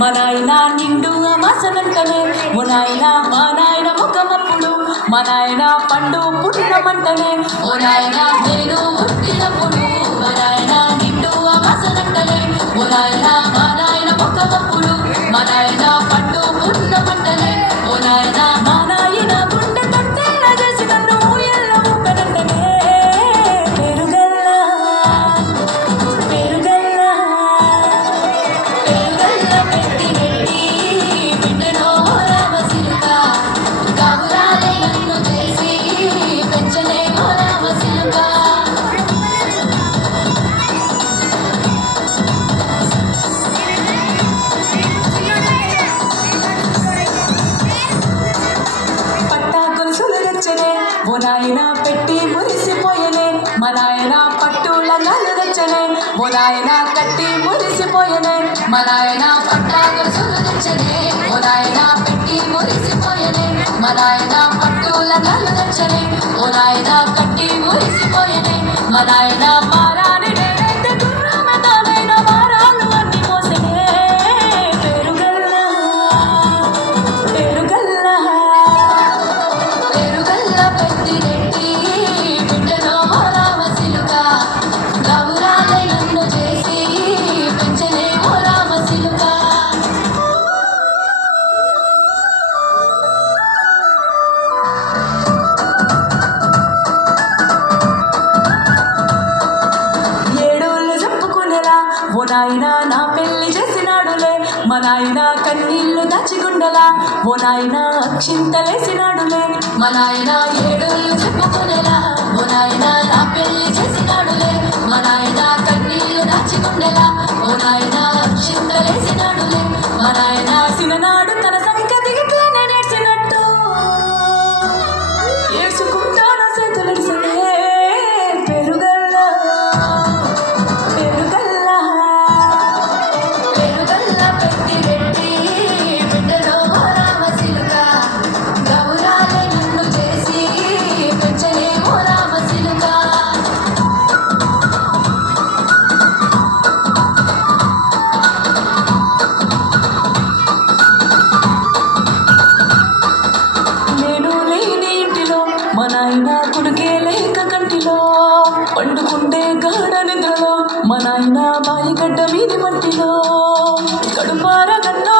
మా నాయన నిండు అమాసనంటనే ఓ నాయన మా నాయన ముఖమప్పుడు మా నాయన పండు పుట్టినమంటనే ఓ నాయన నేను పుట్టినప్పుడు మా నాయన నిండు అమాసనంటనే ఓ నాయన మా నాయన ముఖమప్పుడు మా నాయన పండు పుట్టినమంటనే ఓ నాయన మా నాయన గుండె కట్టేలా చేసి నన్ను ఊయల్లో ఊపెనంటనే ఓ నాయన పెట్టి మురిసిపోయనే మా నాయన పట్టుల నలుగచ్చనే ఓ నాయన కట్టి మురిసిపోయనే మా నాయన పట్ట గొలుసులు తెచ్చనే ఓ నాయన పెట్టి మురిసిపోయనే మా నాయన పట్టుల నలుగచ్చనే ఓ నాయన కట్టి మురిసిపోయనే మా నాయన మారాని నేనైతే గుర్రమదానైన మారాలు అన్ని మోసనే పేరుగల్లా పేరుగల్లా పేరుగల్లా పెద్దిరెడ్డి బిడ్డలో రామసిలుక గౌరాలే నన్ను చేసి పెంచలే ఓ రామసిలుక ఏడోళ్ళు చెప్పుకునేలా ఓ నాయన నా పెళ్లి చేసినాడులే మా నాయన కన్నీళ్లు దాచిగుండలా ఓ నాయన అక్షింతలేసినాడులే మా నాయన ఏడోళ్ళు చెప్పుకునేలా ఓ నాయన నా పెళ్లి చేసినాడులే మా నాయన కన్నీళ్లు దాచిగుండలా ఓ నాయన అక్షింతలేసినాడులే మా నాయన సిననాడు తన సంగతికి తేనె నేర్చినట్టు ఏడ్చుకుంటాను చేతులెడిసనే పెరుగల్లా పెరుగల్లా పెరుగల్లా పెద్దిరెడ్డి బిడ్డలో రామసిలుక గౌరాలే నన్ను చేసి పెంచలే ఓ రామసిలుక నేను లేని ఇంటిలో మా నాయన కొడుకే లేక కంటిలో పండుకుంటే గాఢ నిద్రలో మా నాయన బాయి గడ్డ మీది మట్టిలో కడుపార గన్నో